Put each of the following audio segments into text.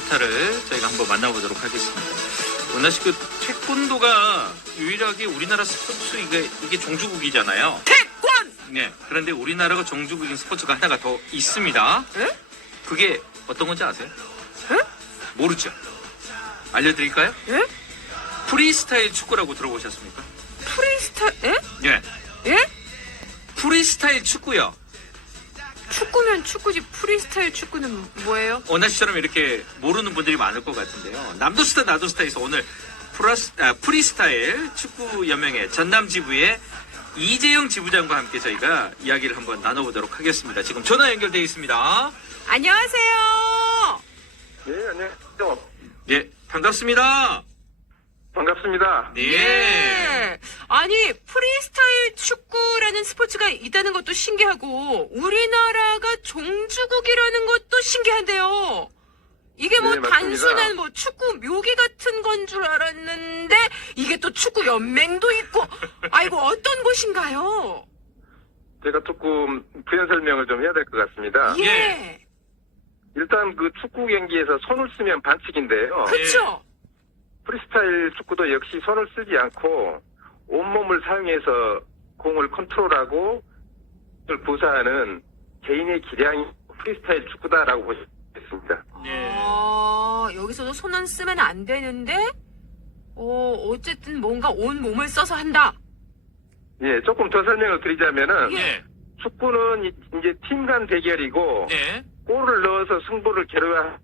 스타를 저희가 한번 만나보도록 하겠습니다. 원나 씨, 그 태권도가 유일하게 우리나라 스포츠 이게 종주국이잖아요. 태권! 네. 그런데 우리나라가 종주국인 스포츠가 하나가 더 있습니다. 에? 그게 어떤 건지 아세요? 에? 모르죠? 알려드릴까요? 에? 프리스타일 축구라고 들어보셨습니까? 프리스타일, 에? 네. 예? 프리스타일 축구요. 축구면 축구지 프리스타일 축구는 뭐예요? 원나 씨처럼 이렇게 모르는 분들이 많을 것 같은데요. 남도 스타 나도 스타에서 오늘 프리스타일 축구 연맹의 전남 지부의 이재영 지부장과 함께 저희가 이야기를 한번 나눠보도록 하겠습니다. 지금 전화 연결되어 있습니다. 안녕하세요. 네, 안녕하세요. 예, 반갑습니다. 반갑습니다. 네. 예. 아니, 프리스타일 축구라는 스포츠가 있다는 것도 신기하고, 우리나라가 종주국이라는 것도 신기한데요. 이게 뭐 네, 맞습니다. 단순한 뭐 축구 묘기 같은 건 줄 알았는데, 이게 또 축구 연맹도 있고, 아이고, 어떤 곳인가요? 제가 조금 부연 설명을 좀 해야 될 것 같습니다. 예. 일단 그 축구 경기에서 손을 쓰면 반칙인데요. 그쵸? 프리스타일 축구도 역시 손을 쓰지 않고 온몸을 사용해서 공을 컨트롤하고 구사하는 개인의 기량이 프리스타일 축구다라고 보시겠습니다. 네. 여기서도 손은 쓰면 안 되는데, 어쨌든 뭔가 온 몸을 써서 한다. 예, 조금 더 설명을 드리자면은 네. 축구는 이제 팀 간 대결이고 네. 골을 넣어서 승부를 겨루야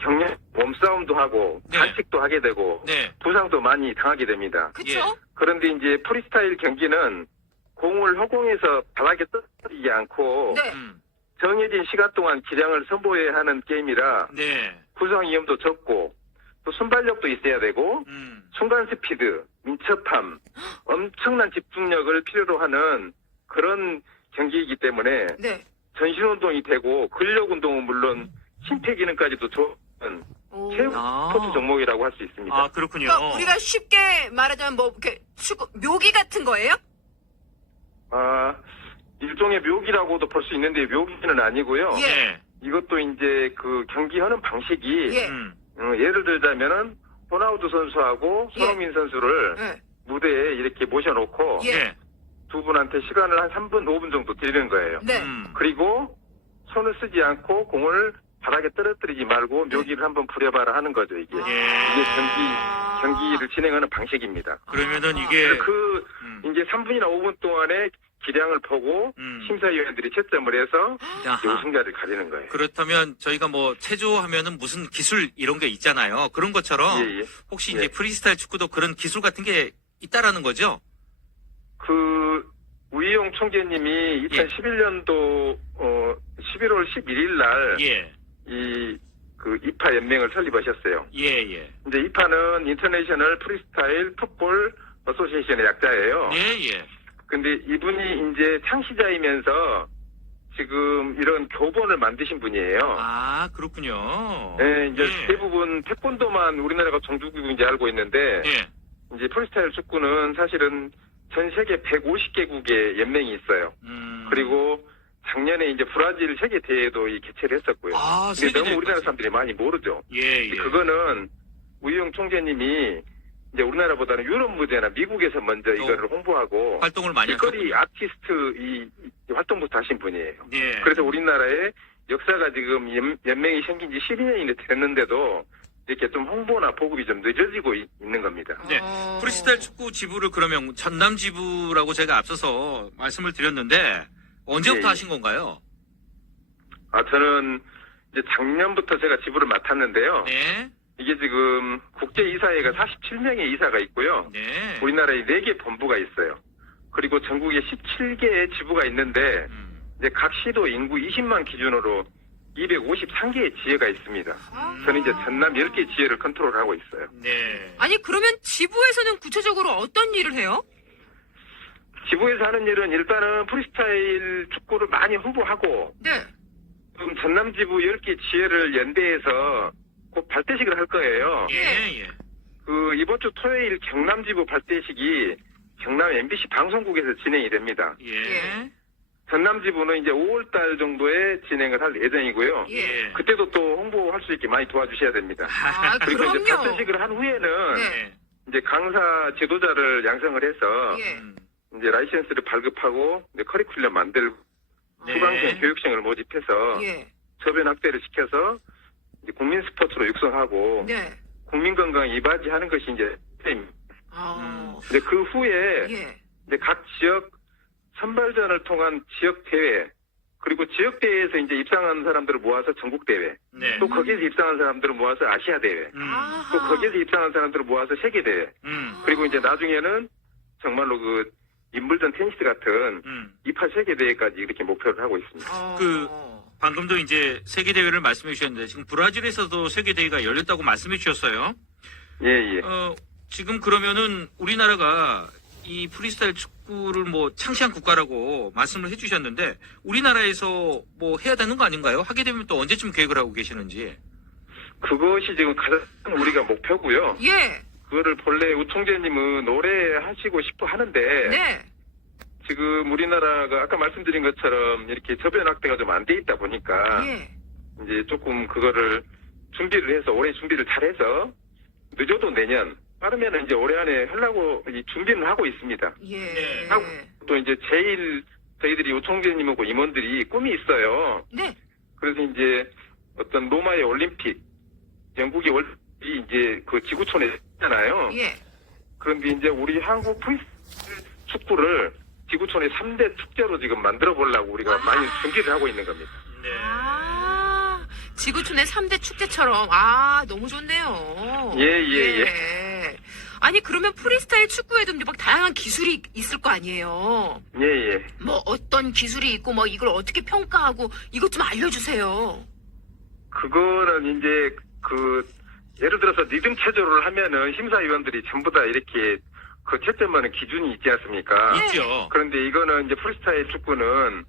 경량 몸싸움도 하고 네. 반칙도 하게 되고 네. 부상도 많이 당하게 됩니다. 그쵸? 예. 그런데 이제 프리스타일 경기는 공을 허공에서 바닥에 떨어지지 않고 네. 정해진 시간 동안 기량을 선보여야 하는 게임이라 네. 부상 위험도 적고 또 순발력도 있어야 되고 순간 스피드, 민첩함, 엄청난 집중력을 필요로 하는 그런 경기이기 때문에 네. 전신운동이 되고 근력운동은 물론 심폐기능까지도 좋은 오. 최고 아. 스포츠 종목이라고 할 수 있습니다. 아, 그렇군요. 그러니까 우리가 쉽게 말하자면 뭐 이렇게 축구 묘기 같은 거예요? 아, 일종의 묘기라고도 볼 수 있는데 묘기는 아니고요. 예. 네. 이것도 이제 그 경기하는 방식이 예. 예를 들자면은 호나우두 선수하고 예. 손흥민 선수를 네. 무대에 이렇게 모셔놓고 예. 네. 두 분한테 시간을 한 3분, 5분 정도 드리는 거예요. 네. 그리고 손을 쓰지 않고 공을 바닥에 떨어뜨리지 말고 묘기를 한번 부려봐라 하는 거죠, 이게. 이게 경기를 진행하는 방식입니다. 그러면은 이게 그 이제 3분이나 5분 동안에 기량을 보고 심사위원들이 채점을 해서 이제 아하. 우승자를 가리는 거예요. 그렇다면 저희가 뭐 체조하면은 무슨 기술 이런 게 있잖아요. 그런 것처럼 예, 예. 혹시 예. 이제 프리스타일 축구도 그런 기술 같은 게 있다라는 거죠? 그 우이용 총재님이 2011년도 11월 11일 날 예. 그 이파 연맹을 설립하셨어요. 예, 예. 이제 이파는 인터내셔널 프리스타일 풋볼 어소시에이션의 약자예요. 예, 예. 근데 이분이 이제 창시자이면서 지금 이런 교본을 만드신 분이에요. 아, 그렇군요. 네, 이제 예. 대부분 태권도만 우리나라가 종주국인지 알고 있는데 예. 이제 프리스타일 축구는 사실은 전 세계 150개국의 연맹이 있어요. 그리고 작년에 이제 브라질 세계 대회도 개최를 했었고요. 아, 근데 세계 너무 우리나라 대회까지. 사람들이 많이 모르죠. 예, 예. 그거는 우이용 총재님이 이제 우리나라보다는 유럽 무대나 미국에서 먼저 이거를 홍보하고 활동을 많이 길거리 하셨군요. 아티스트 이 활동부터 하신 분이에요. 예. 그래서 우리나라의 역사가 지금 연맹이 생긴 지 12년이 됐는데도 이렇게 좀 홍보나 보급이 좀 늦어지고 있는 겁니다. 네. 프리스타일 축구 지부를 그러면 전남 지부라고 제가 앞서서 말씀을 드렸는데 언제부터 예, 예. 하신 건가요? 아, 저는 이제 작년부터 제가 지부를 맡았는데요. 네. 이게 지금 국제이사회가 47명의 이사가 있고요. 네. 우리나라에 4개 본부가 있어요. 그리고 전국에 17개의 지부가 있는데 이제 각 시도 인구 20만 기준으로 253개의 지회가 있습니다. 저는 이제 전남 10개 지회를 컨트롤하고 있어요. 네. 아니, 그러면 지부에서는 구체적으로 어떤 일을 해요? 지부에서 하는 일은 일단은 프리스타일 축구를 많이 홍보하고 네. 지금 전남 지부 10개 지회를 연대해서 곧 발대식을 할 거예요. 예, 예. 그 이번 주 토요일 경남 지부 발대식이 경남 MBC 방송국에서 진행이 됩니다. 예. 예. 전남 지부는 이제 5월달 정도에 진행을 할 예정이고요. 예. 그때도 또 홍보할 수 있게 많이 도와주셔야 됩니다. 아, 그리고 이제 그럼요. 발전식을 한 후에는 네. 이제 강사 지도자를 양성을 해서 예. 이제 라이센스를 발급하고 이제 커리큘럼 만들고 수강생 교육생을 모집해서 예. 저변 확대를 시켜서 이제 국민 스포츠로 육성하고 네. 국민 건강 이바지하는 것이 이제 목표입니다. 아. 근데 그 후에 예. 이제 각 지역 선발전을 통한 지역 대회 그리고 지역 대회에서 이제 입상한 사람들을 모아서 전국 대회 네. 또 거기에서 입상한 사람들을 모아서 아시아 대회 아하. 또 거기에서 입상한 사람들을 모아서 세계 대회 그리고 이제 나중에는 정말로 그 임블던 테니스 같은 28 세계 대회까지 이렇게 목표를 하고 있습니다. 그 방금도 이제 세계 대회를 말씀해 주셨는데 지금 브라질에서도 세계 대회가 열렸다고 말씀해 주셨어요. 예. 지금 그러면은 우리나라가 이 프리스타일 축구를 뭐 창시한 국가라고 말씀을 해주셨는데 우리나라에서 뭐 해야 되는 거 아닌가요? 하게 되면 또 언제쯤 계획을 하고 계시는지. 그것이 지금 가장 우리가 목표고요. 예. 그거를 본래 우 총재님은 오래 하시고 싶어 하는데 네. 지금 우리나라가 아까 말씀드린 것처럼 이렇게 저변 확대가 좀 안 돼 있다 보니까 예. 이제 조금 그거를 준비를 해서 올해 준비를 잘해서 늦어도 내년 빠르면 이제 올해 안에 하려고 이 준비는 하고 있습니다. 예. 네. 하고 또 이제 제일 저희들이 우 총재님하고 임원들이 꿈이 있어요. 네. 그래서 이제 어떤 로마의 올림픽, 영국의 올림픽이 이제 그 지구촌에 있잖아요. 예. 그런데 이제 우리 한국 프리스타일 축구를 지구촌의 3대 축제로 지금 만들어 보려고 우리가 많이 준비를 하고 있는 겁니다. 네. 아, 지구촌의 3대 축제처럼. 아, 너무 좋네요. 예. 아니, 그러면 프리스타일 축구에도 막 다양한 기술이 있을 거 아니에요? 예. 뭐, 어떤 기술이 있고, 뭐, 이걸 어떻게 평가하고, 이것 좀 알려주세요. 그거는 이제 그 예를 들어서 리듬 체조를 하면은 심사위원들이 전부 다 이렇게 그 채점하는 기준이 있지 않습니까? 예. 있죠. 그런데 이거는 이제 프리스타일 축구는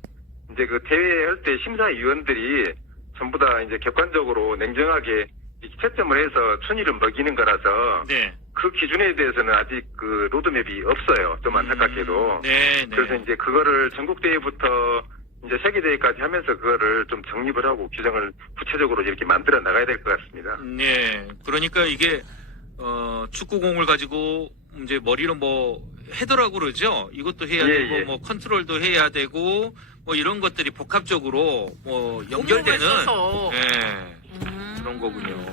이제 그 대회 할 때 심사위원들이 전부 다 이제 객관적으로 냉정하게 이렇게 채점을 해서 순위를 먹이는 거라서 네. 그 기준에 대해서는 아직 그 로드맵이 없어요. 좀 안타깝게도. 네. 그래서 이제 그거를 전국 대회부터 이제 세계 대회까지 하면서 그거를 좀 정립을 하고 규정을 구체적으로 이렇게 만들어 나가야 될 것 같습니다. 네. 그러니까 이게 축구공을 가지고 이제 머리로 뭐 헤더라고 그러죠. 이것도 해야 예, 되고 예. 뭐 컨트롤도 해야 되고 뭐 이런 것들이 복합적으로 뭐 연결되는 온몸을 써서. 예. 그런 거군요.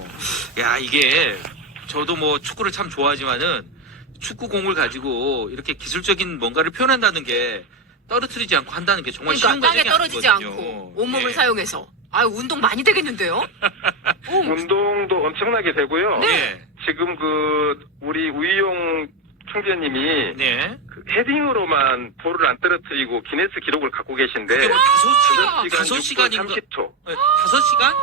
야, 이게 저도 뭐 축구를 참 좋아하지만은 축구공을 가지고 이렇게 기술적인 뭔가를 표현한다는 게 떨어뜨리지 않고 한다는 게 정말 그러니까 쉬운 땅에 과정이 떨어지지 아니거든요. 않고, 온몸을 예. 사용해서. 아유, 운동 많이 되겠는데요? 운동도 엄청나게 되고요. 네. 지금 그 우리 우이용 총재님이 네. 그 헤딩으로만 볼을 안 떨어뜨리고 기네스 기록을 갖고 계신데 그게 뭐 5시간, 5시간 6분 5시간인가? 30초. 5시간?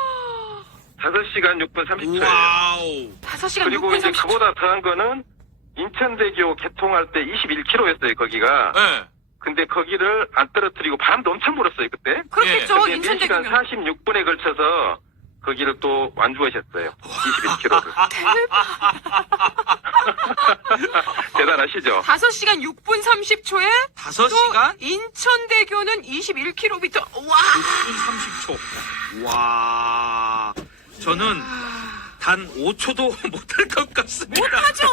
5시간 6분 30초예요. 와우. 5시간 그리고 6분 이제 30초. 그보다 더한 거는 인천대교 개통할 때 21km였어요, 거기가. 네. 근데 거기를 안 떨어뜨리고 바람도 엄청 불었어요, 그때. 그렇겠죠, 근데 4시간 인천대교면. 46분에 걸쳐서 거기를 또 완주하셨어요. 21km를. 대단하시죠? 5시간 6분 30초에 5시간? 인천대교는 21km. 와! 6분 30초. 와. 저는 단 5초도 못할 것 같습니다. 못하죠.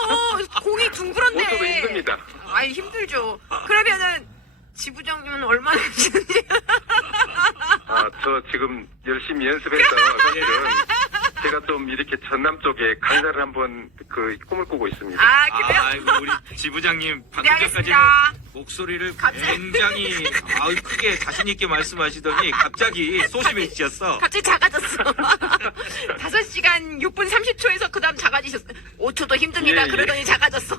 공이 둥그런데. 모토도 힘듭니다. 아이, 힘들죠. 그러면은 지부장님은 얼마나 하시는지. 아, 저 지금 열심히 연습해서 사실은 제가 좀 이렇게 전남 쪽에 강사를 한번 그 꿈을 꾸고 있습니다. 아, 그래요? 아이고, 우리 지부장님 방금 전까지는 기대하겠습니다. 목소리를 갑자기. 굉장히 크게 자신있게 말씀하시더니 갑자기 소심해지셨어. 갑자기 작아졌어. 5시간 6분 30초에서 그 다음 작아지셨어. 5초도 힘듭니다. 예, 예. 그러더니 작아졌어.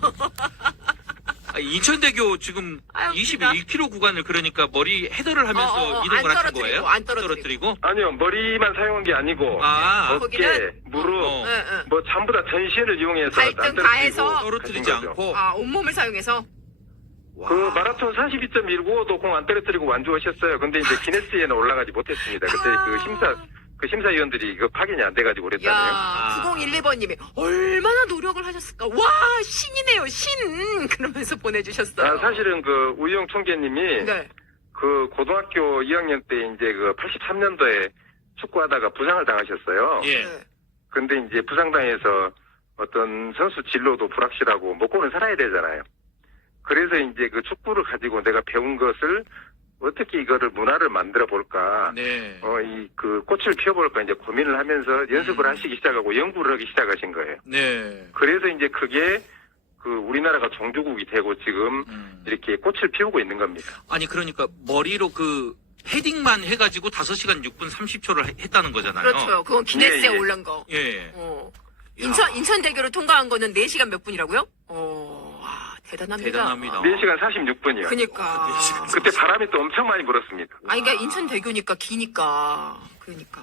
인천대교 지금 아유, 21km 구간을 그러니까 머리 헤더를 하면서 이동을 안 하신 떨어뜨리고, 거예요? 안 떨어뜨리고. 아니요, 머리만 사용한 게 아니고 아, 어깨, 거기는? 무릎, 어. 응. 뭐 전부 다 전신을 이용해서 발등 안 다 해서 떨어뜨리지 하신 거죠. 않고. 아, 온몸을 사용해서. 와. 그 마라톤 42.195도 공 안 떨어뜨리고 완주하셨어요. 근데 이제 기네스에는 올라가지 못했습니다. 그때 그 심사위원들이 그 파견이 안 돼가지고 그랬다네요. 야, 9012번님이 얼마나 노력을 하셨을까. 와, 신이네요, 신. 그러면서 보내주셨어요. 아, 사실은 그 우영 총재님이 네. 그 고등학교 2학년 때 이제 그 83년도에 축구하다가 부상을 당하셨어요. 예. 네. 근데 이제 부상당해서 어떤 선수 진로도 불확실하고 먹고는 살아야 되잖아요. 그래서 이제 그 축구를 가지고 내가 배운 것을 어떻게 이거를 문화를 만들어 볼까. 네. 이 그 꽃을 피워볼까 이제 고민을 하면서 연습을 하시기 시작하고 연구를 하기 시작하신 거예요. 네. 그래서 이제 그게 그 우리나라가 종주국이 되고 지금 이렇게 꽃을 피우고 있는 겁니다. 아니 그러니까 머리로 그 헤딩만 해가지고 5시간 6분 30초를 했다는 거잖아요. 그렇죠. 그건 기네스에 예, 예. 올른 거. 예. 인천대교를 통과한 거는 4시간 몇 분이라고요? 와, 대단합니다. 대단합니다. 4시간 46분이요. 그니까. 그때 바람이 또 엄청 많이 불었습니다. 아니, 그러니까 인천대교니까 기니까. 그러니까.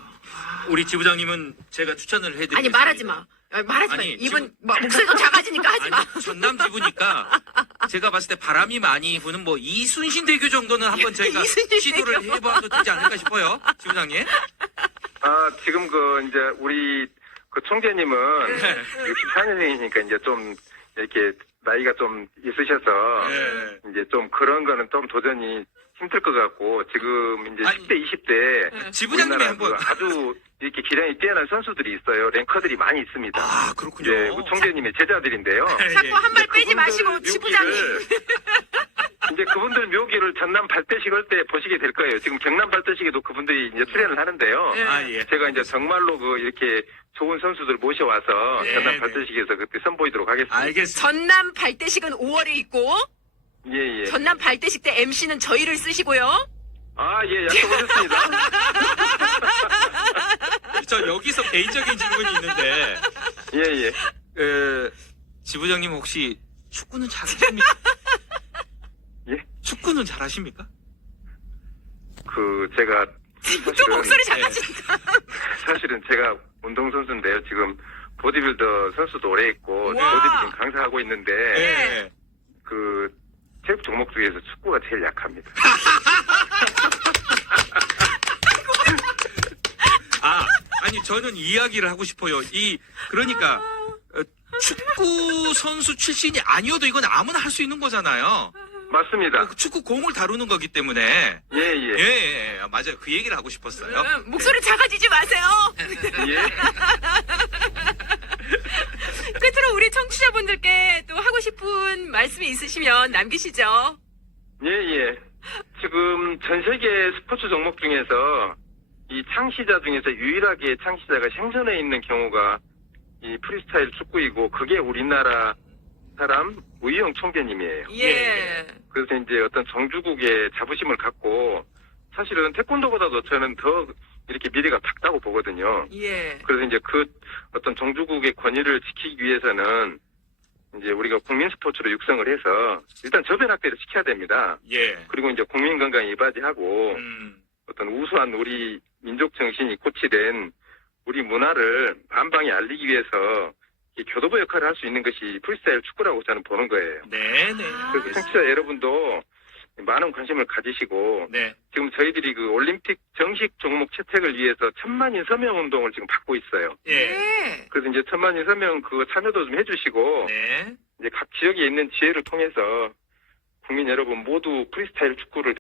우리 지부장님은 제가 추천을 해드리겠습니다. 아니, 말하지 마. 말하지 마. 아니, 이분 목소리도 작아지니까 하지 마. 아니, 전남 지부니까 제가 봤을 때 바람이 많이 부는 뭐 이순신 대교 정도는 한번 저희가 이순신 시도를 대교. 해봐도 되지 않을까 싶어요, 지부장님. 지금 이제 우리 그 총재님은 64년생이니까 이제 좀 이렇게 나이가 좀 있으셔서 네. 이제 좀 그런 거는 좀 도전이 힘들 것 같고 지금 이제 아니, 10대, 20대 지부장님이 우리나라 한번 그 아주 이렇게 기량이 뛰어난 선수들이 있어요. 랭커들이 많이 있습니다. 아 그렇군요. 예, 우리 총재님의 제자들인데요. 자꾸 한 말 빼지 그분들 마시고, 지부장님. 이제 그분들 묘기를 전남 발대식 할 때 보시게 될 거예요. 지금 경남 발대식에도 그분들이 이제 출연을 하는데요. 아 예. 제가 이제 정말로 이렇게 좋은 선수들 모셔와서 네, 전남 네. 발대식에서 그때 선보이도록 하겠습니다. 알겠습니다. 전남 발대식은 5월에 있고, 예, 예. 전남 발대식 때 MC는 저희를 쓰시고요. 예, 약속하셨습니다. 저 여기서 개인적인 질문이 있는데 예, 예. 지부장님 혹시 축구는 잘하십니까? 예? 축구는 잘하십니까? 제가 또 목소리 작아지니까. 사실은 제가 운동선수인데요. 지금 보디빌더 선수도 오래 했고, 우와. 보디빌딩 강사하고 있는데, 네. 체육 종목 중에서 축구가 제일 약합니다. 아니 저는 이야기를 하고 싶어요. 그러니까 축구 선수 출신이 아니어도 이건 아무나 할 수 있는 거잖아요. 맞습니다. 축구 공을 다루는 거기 때문에. 예, 예. 예, 맞아요. 그 얘기를 하고 싶었어요. 목소리 작아지지 마세요. 예. 끝으로 우리 청취자분들께 또 하고 싶은 말씀이 있으시면 남기시죠. 예, 예. 지금 전 세계 스포츠 종목 중에서 이 창시자 중에서 유일하게 창시자가 생존해 있는 경우가 이 프리스타일 축구이고 그게 우리나라 사람 우이영 총재님이에요. 예. 그래서 이제 어떤 정주국의 자부심을 갖고 사실은 태권도보다도 저는 더 이렇게 미래가 밝다고 보거든요. 예. 그래서 이제 그 어떤 정주국의 권위를 지키기 위해서는 이제 우리가 국민 스포츠로 육성을 해서 일단 저변 확대를 시켜야 됩니다. 예. 그리고 이제 국민 건강에 이바지하고 어떤 우수한 우리 민족 정신이 고취된 우리 문화를 만방에 알리기 위해서 이 교도보 역할을 할 수 있는 것이 프리스타일 축구라고 저는 보는 거예요. 네네. 그래서 청취자 여러분도 많은 관심을 가지시고 네. 지금 저희들이 그 올림픽 정식 종목 채택을 위해서 1000만인 서명 운동을 지금 받고 있어요. 예. 예. 그래서 이제 1000만인 서명 그거 참여도 좀 해주시고 네. 이제 각 지역에 있는 지혜를 통해서 국민 여러분 모두 프리스타일 축구를